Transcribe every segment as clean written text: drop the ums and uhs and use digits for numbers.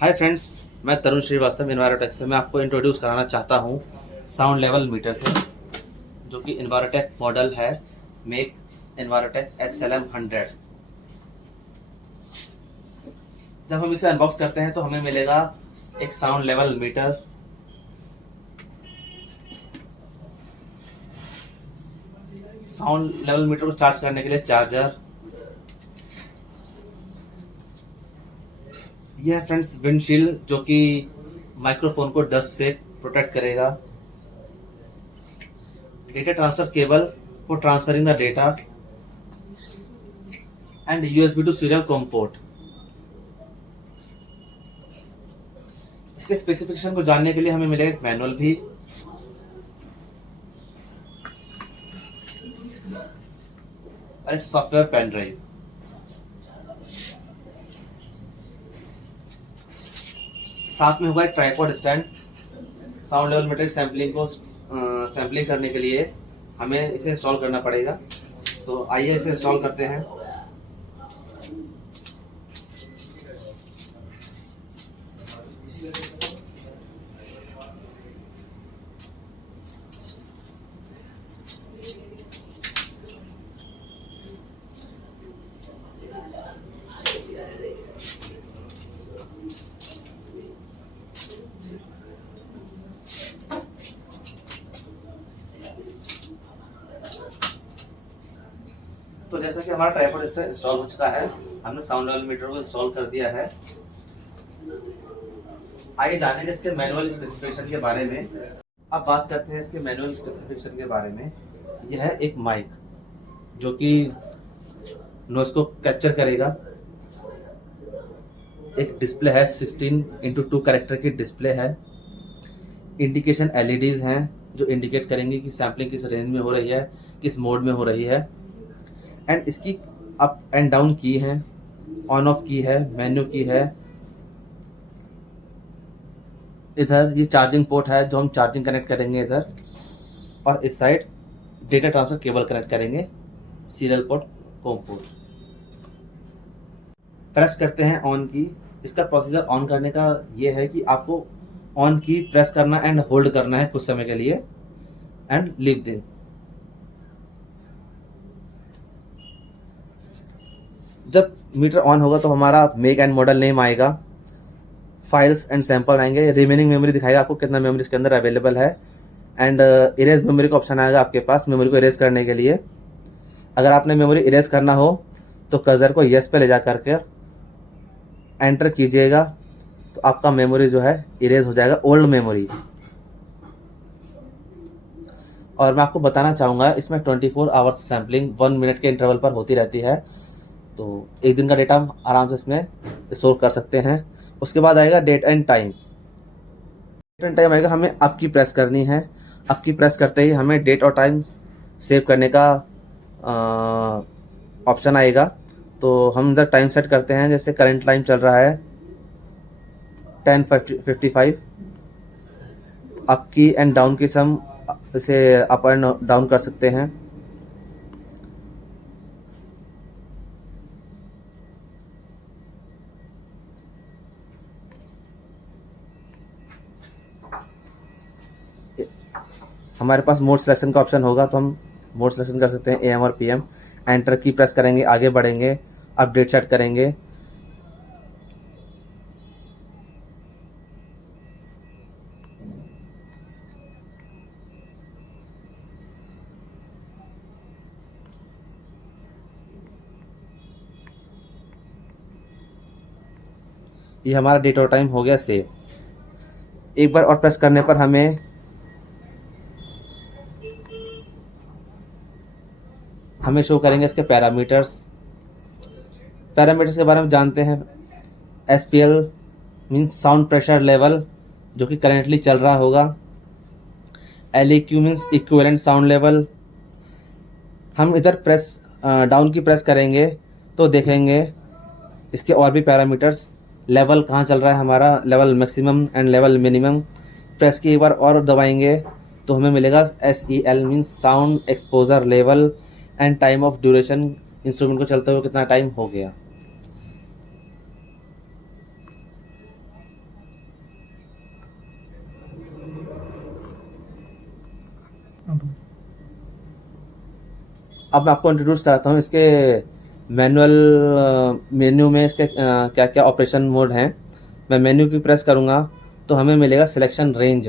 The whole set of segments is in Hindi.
हाय फ्रेंड्स, मैं तरुण श्रीवास्तव इन्वायरोटेक से मैं आपको इंट्रोड्यूस कराना चाहता हूँ साउंड लेवल मीटर से, जो कि इन्वायरोटेक मॉडल है मेक इन्वायरोटेक SLM 100। जब हम इसे अनबॉक्स करते हैं तो हमें मिलेगा एक sound level metre, sound level metre को चार्ज करने के लिए चार्जर। यह है फ्रेंड्स विंडशील्ड, जो कि माइक्रोफोन को डस्ट से प्रोटेक्ट करेगा। Data transfer cable for transferring the data and USB to serial com port. इसके स्पेसिफिकेशन को जानने के लिए हमें मिलेगा एक मैनुअल भी और एक सॉफ्टवेयर पेन ड्राइव। साथ में होगा एक tripod stand. Sound level metre sampling को सैम्पलिंग करने के लिए हमें इसे इंस्टॉल करना पड़ेगा, तो आइए इसे इंस्टॉल करते हैं। तो जैसा कि हमारा ट्राइपॉड इससे इंस्टॉल हो चुका है, हमने साउंड लेवल मीटर को इंस्टॉल कर दिया है। आइए जानेंगे इसके मैनुअल स्पेसिफिकेशन के बारे में। अब बात करते हैं इसके मैनुअल स्पेसिफिकेशन के बारे में। यह है एक माइक जो कि नॉइस को कैप्चर करेगा। एक डिस्प्ले है, 16x2 कैरेक्टर की डिस्प्ले है। इंडिकेशन LEDs हैं जो इंडिकेट करेंगे कि सैम्पलिंग किस रेंज में हो रही है, किस मोड में हो रही है। एंड इसकी अप एंड डाउन की है, ऑन ऑफ की है, मेन्यू की है। इधर ये चार्जिंग पोर्ट है जो हम चार्जिंग कनेक्ट करेंगे इधर, और इस side data transfer cable connect करेंगे, serial port, COM port. Press करते हैं ऑन की। इसका प्रोसीजर ऑन करने का ये है कि आपको ऑन की प्रेस करना एंड होल्ड करना है कुछ समय के लिए एंड लीव दें। जब मीटर ऑन होगा तो हमारा मेक एंड मॉडल नेम आएगा, फाइल्स एंड सैंपल आएंगे, रिमेनिंग मेमोरी दिखाएगा आपको कितना मेमोरी इसके अंदर अवेलेबल है, एंड इरेज मेमोरी का ऑप्शन आएगा आपके पास मेमोरी को इरेज करने के लिए। अगर आपने मेमोरी इरेज करना हो तो कर्सर को यस पे ले जा करके एंटर कीजिएगा, तो आपका मेमोरी जो है इरेज हो जाएगा, ओल्ड मेमोरी। और मैं आपको बताना चाहूँगा इसमें 24 आवर्स सैम्पलिंग 1 मिनट के इंटरवल पर होती रहती है, तो एक दिन का डेटा हम आराम से इसमें स्टोर कर सकते हैं। उसके बाद आएगा date and time. Date and time आएगा, हमें अप की प्रेस करनी है। अप की प्रेस करते ही हमें डेट और टाइम सेव करने का ऑप्शन आएगा। तो हम इधर टाइम सेट करते हैं, जैसे करंट टाइम चल रहा है 10:55। अप की एंड डाउन की हम इसे अप एंड डाउन कर सकते हैं। हमारे पास मोड सिलेक्शन का ऑप्शन होगा, तो हम मोड सिलेक्शन कर सकते हैं AM और PM। एंटर की प्रेस करेंगे, आगे बढ़ेंगे, अपडेट सेट करेंगे। ये हमारा डेट और टाइम हो गया सेव। एक बार और प्रेस करने पर हमें शो करेंगे इसके पैरामीटर्स। पैरामीटर्स के बारे में जानते हैं। SPL means sound pressure level, जो कि करेंटली चल रहा होगा। LEQ means equivalent sound level. हम इधर प्रेस डाउन की प्रेस करेंगे तो देखेंगे इसके और भी पैरामीटर्स। लेवल कहाँ चल रहा है हमारा, level maximum and level minimum. Press की एक बार और दबाएंगे तो हमें मिलेगा SEL means sound exposure level and time of duration, instrument को चलते हुए कितना टाइम हो गया। अब मैं आपको इंट्रोड्यूस कराता हूँ इसके मैनुअल मेन्यू में इसके क्या क्या ऑपरेशन मोड हैं। मैं मेन्यू की प्रेस करूँगा तो हमें मिलेगा सिलेक्शन रेंज।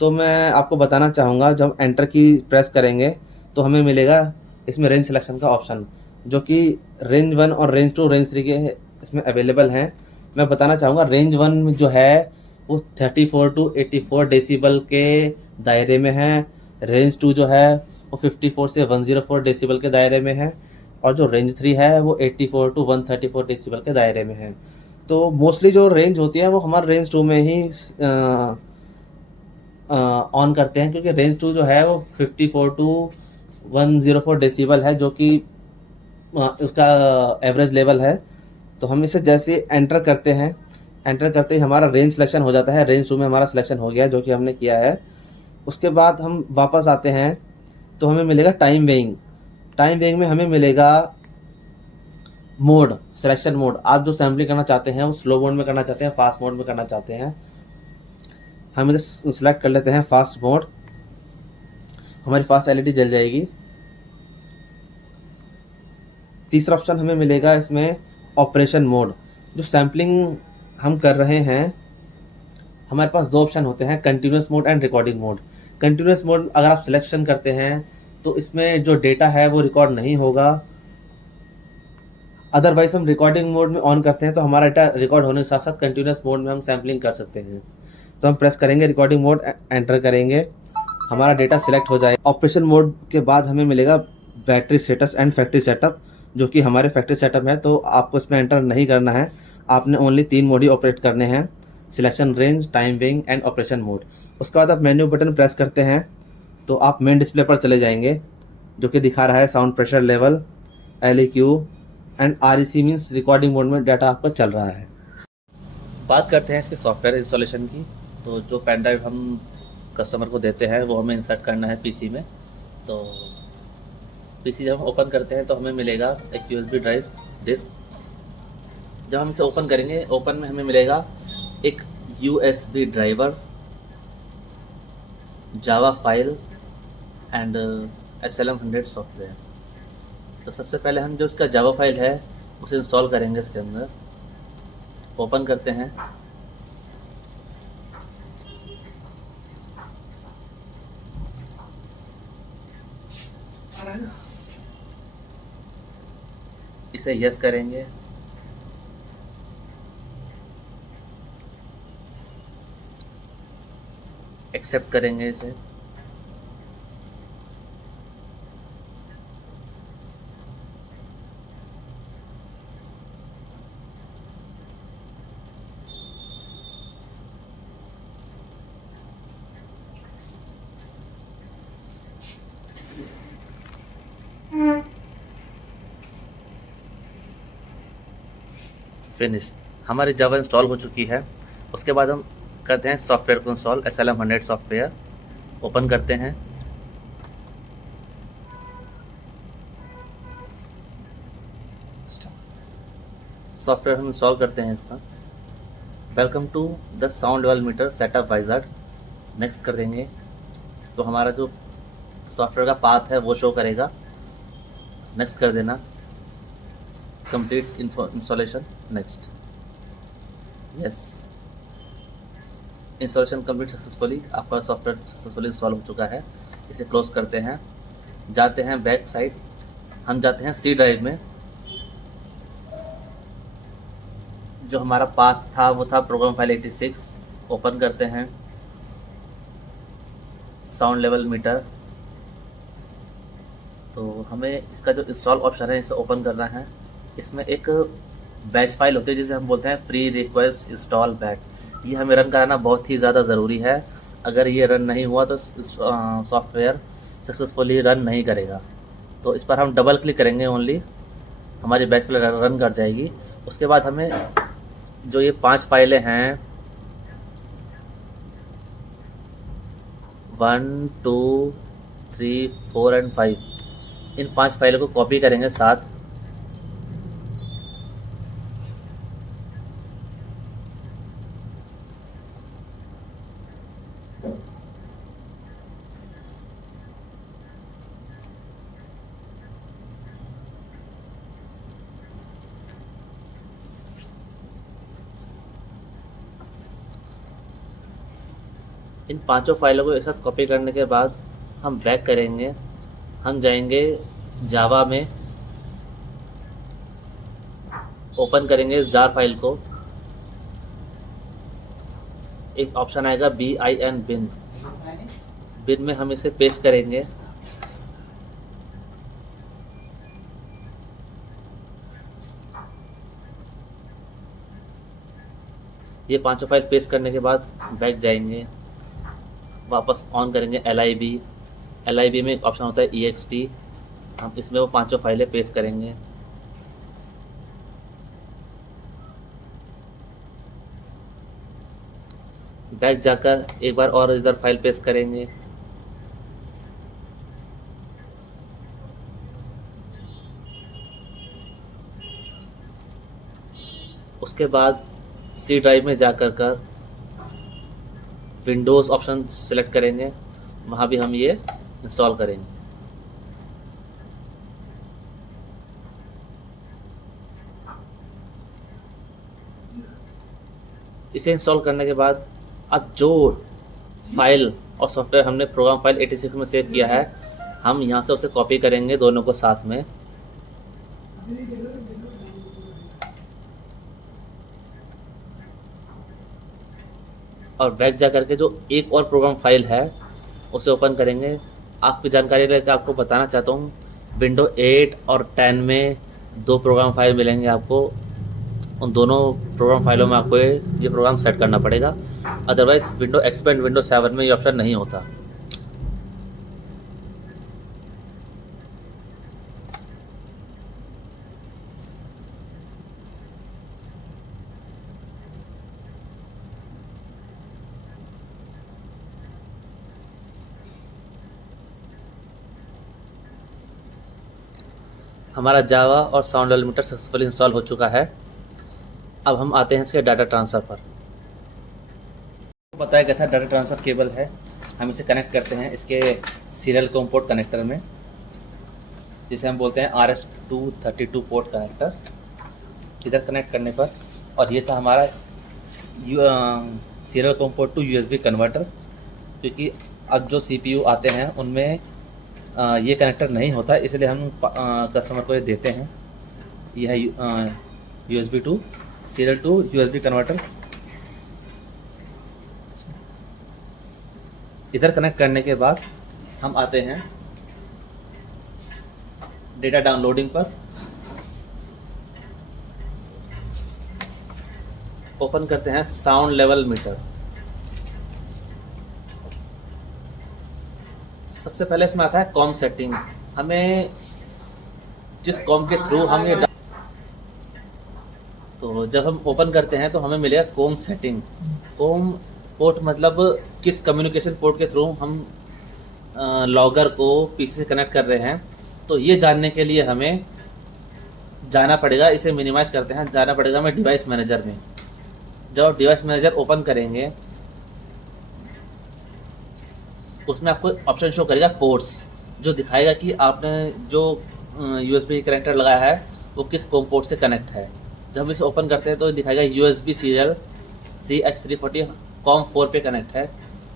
तो मैं आपको बताना चाहूँगा जब एंटर की प्रेस करेंगे तो हमें मिलेगा इसमें रेंज सिलेक्शन का ऑप्शन, जो कि रेंज 1 और रेंज 2 रेंज 3 के इसमें अवेलेबल हैं। मैं बताना चाहूँगा रेंज 1 में जो है वो 34 टू 84 डेसिबल के दायरे में है। रेंज 2 जो है वो 54 से 104 डेसिबल के दायरे में है, और जो रेंज 3 है वो 84 टू 134 डेसिबल के दायरे में है। तो मोस्टली जो रेंज होती है वो हमारे रेंज 2 में ही ऑन करते हैं, क्योंकि रेंज 2 जो है वो 54 टू 104 डेसिबल है, जो कि उसका एवरेज लेवल है। तो हम इसे जैसे एंटर करते हैं, एंटर करते ही हमारा रेंज सिलेक्शन हो जाता है। रेंज 2 में हमारा सिलेक्शन हो गया, जो कि हमने किया है। उसके बाद हम वापस आते हैं तो हमें मिलेगा टाइम वेइंग। टाइम वेइंग में हमें मिलेगा मोड, सिलेक्शन मोड। आप जो सैम्पलिंग करना चाहते हैं वो स्लो मोड में करना चाहते हैं, फास्ट मोड में करना चाहते हैं। हम इसे सिलेक्ट कर लेते हैं फास्ट मोड। हमारी फास्ट एलईडी जल जाएगी। तीसरा ऑप्शन हमें मिलेगा इसमें ऑपरेशन मोड। जो सैम्पलिंग हम कर रहे हैं, हमारे पास दो ऑप्शन होते हैं, continuous mode and recording mode. Continuous mode अगर आप सिलेक्शन करते हैं तो इसमें जो डेटा है वो रिकॉर्ड नहीं होगा। अदरवाइज हम रिकॉर्डिंग मोड में ऑन करते हैं तो हमारा डेटा रिकॉर्ड होने के साथ साथ कंटिन्यूस मोड में हम सैम्पलिंग कर सकते हैं। तो हम प्रेस करेंगे रिकॉर्डिंग मोड, एंटर करेंगे, हमारा डेटा सिलेक्ट हो जाएगा। ऑपरेशन मोड के बाद हमें मिलेगा battery status and factory setup, जो कि हमारे फैक्ट्री सेटअप है, तो आपको इसमें एंटर नहीं करना है। आपने ओनली 3 मोड ही ऑपरेट करने हैं, selection range, time weighing and operation mode. उसके बाद आप मेन्यू बटन प्रेस करते हैं तो आप मेन डिस्प्ले पर चले जाएंगे, जो कि दिखा रहा है sound pressure level, LEQ and REC means recording mode में डाटा आपका चल रहा है। बात करते हैं इसके सॉफ्टवेयर इंस्टॉलेशन की। तो जो पेन ड्राइव हम कस्टमर को देते हैं वो हमें इंसर्ट करना है पीसी में। तो पीसी जब हम ओपन करते हैं तो हमें मिलेगा एक USB ड्राइव डिस्क। जब हम इसे ओपन करेंगे, ओपन में हमें मिलेगा एक USB driver, Java file and SLM100 software. तो सबसे पहले हम जो इसका जावा फाइल है उसे इंस्टॉल करेंगे इसके अंदर। ओपन करते हैं। इसे यस करेंगे। एक्सेप्ट करेंगे इसे। फिनिश। हमारी जावा इंस्टॉल हो चुकी है। उसके बाद हम करते हैं सॉफ्टवेयर को इंस्टॉल, SLM100 सॉफ्टवेयर। ओपन करते हैं। सॉफ्टवेयर हम इंस्टॉल करते हैं इसका। Welcome to the sound level meter setup wizard. Next कर देंगे तो हमारा जो सॉफ्टवेयर का पाथ है वो शो करेगा। नेक्स्ट कर देना। Complete installation, next, yes. Installation complete successfully. आपका सॉफ्टवेयर सक्सेसफुली इंस्टॉल हो चुका है। इसे क्लोज करते हैं। जाते हैं बैक साइड। हम जाते हैं C ड्राइव में। जो हमारा पाथ था वो था प्रोग्राम फाइल 86। ओपन करते हैं साउंड लेवल मीटर। तो हमें इसका जो इंस्टॉल ऑप्शन है इसे ओपन करना है। इसमें एक बैच फाइल होती है जिसे हम बोलते हैं प्री रिक्वेस्ट इंस्टॉल बैट। ये हमें रन कराना बहुत ही ज़्यादा ज़रूरी है। अगर ये रन नहीं हुआ तो सॉफ्टवेयर सक्सेसफुली रन नहीं करेगा। तो इस पर हम डबल क्लिक करेंगे ओनली, हमारी बैच फाइल रन कर जाएगी। उसके बाद हमें जो ये 5 फाइलें हैं 1, 2, 3, 4 एंड 5, इन 5 फाइलों को कॉपी करेंगे साथ। इन पांचों फाइलों को एक साथ कॉपी करने के बाद हम बैक करेंगे, हम जाएंगे जावा में, ओपन करेंगे इस जार फाइल को, एक ऑप्शन आएगा bin बिन में हम इसे पेस्ट करेंगे। ये पांचों फाइल पेस्ट करने के बाद बैक जाएंगे, वापस ऑन करेंगे LIB में एक ऑप्शन होता है ext, हम इसमें वो पांचों फाइलें पेस्ट करेंगे। बैक जाकर एक बार और इधर फाइल पेस्ट करेंगे, उसके बाद सी ड्राइव में जाकर विंडोज़ ऑप्शन सेलेक्ट करेंगे, वहाँ भी हम ये इंस्टॉल करेंगे। इसे इंस्टॉल करने के बाद अब जो फाइल और सॉफ्टवेयर हमने प्रोग्राम फाइल 86 में सेव किया है, हम यहाँ से उसे कॉपी करेंगे दोनों को साथ में। और बैक जा करके जो एक और प्रोग्राम फाइल है उसे ओपन करेंगे। आपकी जानकारी लेकर आपको बताना चाहता हूँ, विंडो 8 और 10 में दो प्रोग्राम फाइल मिलेंगे आपको। उन दोनों प्रोग्राम फाइलों में आपको ये प्रोग्राम सेट करना पड़ेगा, otherwise window XP and window 7 में ये ऑप्शन नहीं होता। हमारा जावा और साउंड एलिमेंटर सक्सेसफुली इंस्टॉल हो चुका है। अब हम आते हैं इसके डाटा ट्रांसफ़र पर। बताया गया था डाटा ट्रांसफ़र केबल है, हम इसे कनेक्ट करते हैं इसके सीरियल कॉम पोर्ट कनेक्टर में, जिसे हम बोलते हैं RS-232 पोर्ट कनेक्टर। इधर कनेक्ट करने पर, और ये था हमारा serial com port to USB converter, क्योंकि अब जो CPU आते हैं उनमें ये कनेक्टर नहीं होता, इसलिए हम कस्टमर को ये देते हैं। यह है USB to serial to USB converter. इधर कनेक्ट करने के बाद हम आते हैं डेटा डाउनलोडिंग पर। ओपन करते हैं साउंड लेवल मीटर। सबसे पहले इसमें आता है कॉम सेटिंग। हमें जिस कॉम के थ्रू हम ये, तो जब हम ओपन करते हैं तो हमें मिलेगा कॉम सेटिंग। कॉम पोर्ट मतलब किस कम्युनिकेशन पोर्ट के थ्रू हम लॉगर को पीसी से कनेक्ट कर रहे हैं। तो ये जानने के लिए हमें जाना पड़ेगा, इसे मिनिमाइज करते हैं, जाना पड़ेगा हमें डिवाइस मैनेजर में। जब डिवाइस मैनेजर ओपन करेंगे उसमें आपको ऑप्शन शो करेगा पोर्ट्स, जो दिखाएगा कि आपने जो USB कनेक्टर लगाया है वो किस कॉम पोर्ट से कनेक्ट है। जब हम इसे ओपन करते हैं तो दिखाएगा USB सीरियल CH340 कॉम 4 पे कनेक्ट है।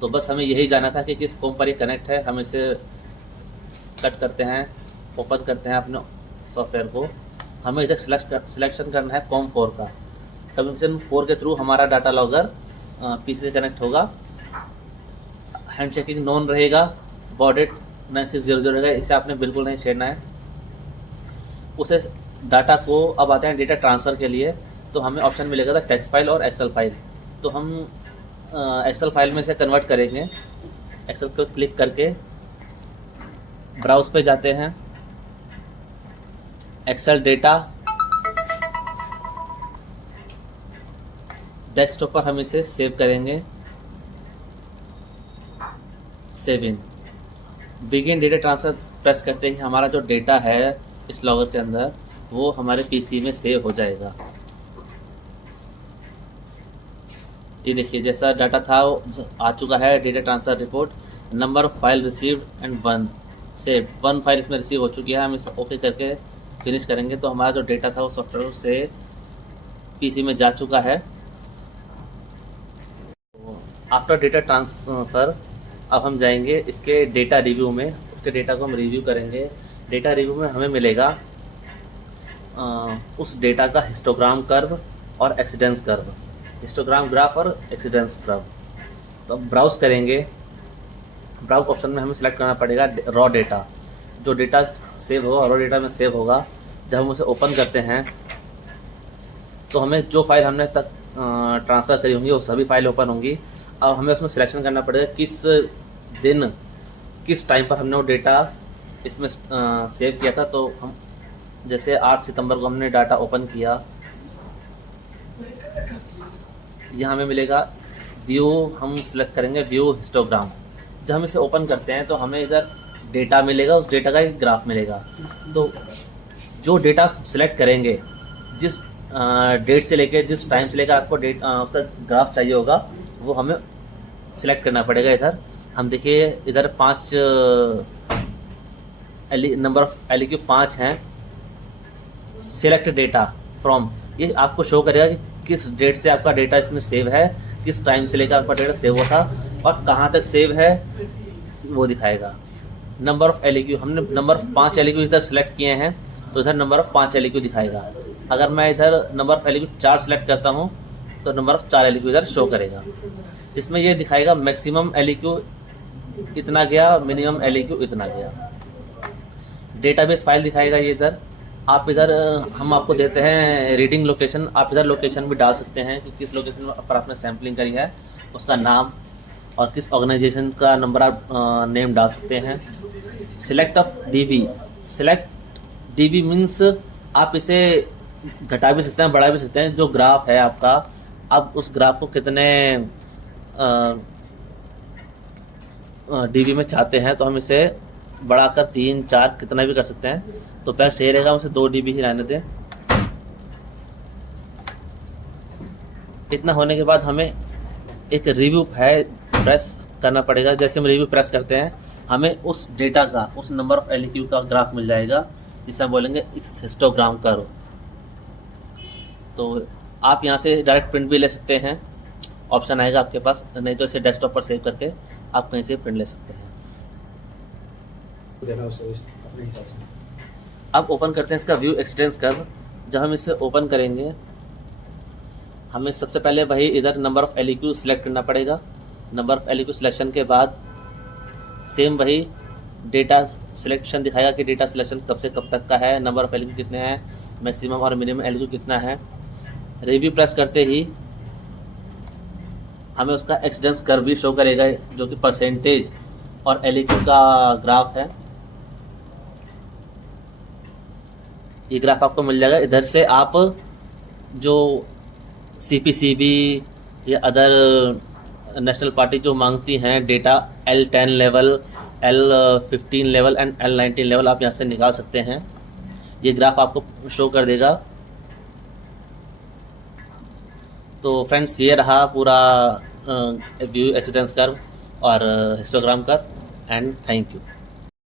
तो बस हमें यही जाना था कि किस कॉम पर ये कनेक्ट है। हम इसे कट करते हैं, ओपन करते हैं अपने सॉफ्टवेयर को। हमें इधर सिलेक्शन करना है कॉम 4 का। कम्युनिकेशन 4 के थ्रू हमारा डाटा लॉगर PC से कनेक्ट होगा। हैंड चेकिंग नॉन रहेगा, बॉडेट 9600 रहेगा, इसे आपने बिल्कुल नहीं छेड़ना है। उसे डाटा को अब आते हैं डेटा ट्रांसफ़र के लिए। तो हमें ऑप्शन मिलेगा था टेक्स्ट फाइल और एक्सेल फाइल। तो हम एक्सेल फाइल में से कन्वर्ट करेंगे। एक्सेल को क्लिक करके ब्राउज पे जाते हैं, एक्सेल डेटा, डेस्कटॉप पर हम इसे सेव करेंगे। Save in, begin data transfer press करते ही हमारा जो डेटा है इस लॉगर के अंदर वो हमारे PC में सेव हो जाएगा। ये देखिए जैसा डाटा था वो आ चुका है। Data transfer report, number of file received and 1 save. 1 file इसमें रिसीव हो चुकी है। हम इसे ओके करके फिनिश करेंगे तो हमारा जो डेटा था वो सॉफ्टवेयर से PC में जा चुका है। आफ्टर डेटा ट्रांसफ़र अब हम जाएंगे इसके डेटा रिव्यू में, उसके डेटा को हम रिव्यू करेंगे। डेटा रिव्यू में हमें मिलेगा उस डेटा का हिस्टोग्राम कर्व और एक्सीडेंस कर्व, हिस्टोग्राम ग्राफ और एक्सीडेंस कर्व। तो अब ब्राउज़ करेंगे, ब्राउज़ ऑप्शन में हमें सेलेक्ट करना पड़ेगा रॉ डेटा। जो डेटा सेव होगा रॉ डेटा में सेव होगा, जब हम उसे ओपन करते हैं तो हमें जो फाइल हमने तक ट्रांसफ़र करी होंगी वो सभी फाइल ओपन होंगी। अब हमें उसमें सिलेक्शन करना पड़ेगा किस दिन किस टाइम पर हमने वो डेटा इसमें सेव किया था। तो हम जैसे 8 सितंबर को हमने डाटा ओपन किया, यहाँ हमें मिलेगा व्यू, हम सिलेक्ट करेंगे व्यू हिस्टोग्राम। जब हम इसे ओपन करते हैं तो हमें इधर डेटा मिलेगा, उस डेटा का एक ग्राफ मिलेगा। तो जो डेटा सिलेक्ट करेंगे, जिस डेट से लेकर जिस टाइम से लेकर आपको उसका ग्राफ चाहिए होगा, वो हमें सिलेक्ट करना पड़ेगा। इधर हम देखिए, इधर 5 नंबर ऑफ LEQ 5 हैं। सिलेक्ट डेटा फ्रॉम, ये आपको शो करेगा कि किस डेट से आपका डेटा इसमें सेव है, किस टाइम से लेकर आपका डेटा सेव हुआ था और कहाँ तक सेव है वो दिखाएगा। नंबर ऑफ LEQ, हमने नंबर ऑफ 5 LEQ इधर सेलेक्ट किए हैं तो इधर नंबर ऑफ 5 LEQ दिखाएगा। अगर मैं इधर नंबर ऑफ LEQ 4 सेलेक्ट करता हूँ तो नंबर ऑफ 4 LEQ इधर शो करेगा। इसमें ये दिखाएगा मैक्सिमम LEQ इतना गया, मिनिमम LEQ इतना गया। डेटाबेस फाइल दिखाएगा ये इधर। आप इधर हम आपको देते हैं रीडिंग लोकेशन, आप इधर लोकेशन भी डाल सकते हैं कि किस लोकेशन पर आपने सैम्पलिंग करी है, उसका नाम और किस ऑर्गेनाइजेशन का नंबर आप नेम डाल सकते हैं। Select of DB, select DB means आप इसे घटा भी सकते हैं, बढ़ा भी सकते हैं। जो ग्राफ है आपका, आप उस ग्राफ को कितने DB में चाहते हैं तो हम इसे बढ़ाकर 3, 4 कितना भी कर सकते हैं। तो बेस्ट ये रहेगा, हम इसे 2 DB ही रहने दें। इतना होने के बाद हमें एक रिव्यू है प्रेस करना पड़ेगा। जैसे हम रिव्यू प्रेस करते हैं, हमें उस डेटा का, उस नंबर ऑफ LEQ का ग्राफ मिल जाएगा, जिसे हम बोलेंगे इस हिस्टोग्राम कर्व। तो आप यहाँ से डायरेक्ट प्रिंट भी ले सकते हैं, ऑप्शन आएगा आपके पास, नहीं तो इसे डेस्कटॉप पर सेव करके आप कहीं से प्रिंट ले सकते हैं। अपने हिसाब से अब ओपन करते हैं इसका व्यू एक्सटेंस कर्व। जब हम इसे ओपन करेंगे, हमें सबसे पहले वही इधर नंबर ऑफ LEQ सिलेक्ट करना पड़ेगा। नंबर ऑफ LEQ सिलेक्शन के बाद सेम वही डेटा सिलेक्शन दिखाएगा कि डेटा सिलेक्शन कब से कब तक का है, नंबर ऑफ LEQ कितने हैं, मैक्सिमम और मिनिमम LEQ कितना है। रिव्यू प्रेस करते ही हमें उसका एक्सीडेंस कर्व भी शो करेगा, जो कि परसेंटेज और LEQ का ग्राफ है। ये ग्राफ आपको मिल जाएगा। इधर से आप जो CPCB या अदर नेशनल पार्टी जो मांगती हैं data, L10 level, L15 level and L19 level, आप यहाँ से निकाल सकते हैं। ये ग्राफ आपको शो कर देगा। तो फ्रेंड्स, ये रहा पूरा व्यू एक्सीडेंस कर्व और histogram curve, and thank you.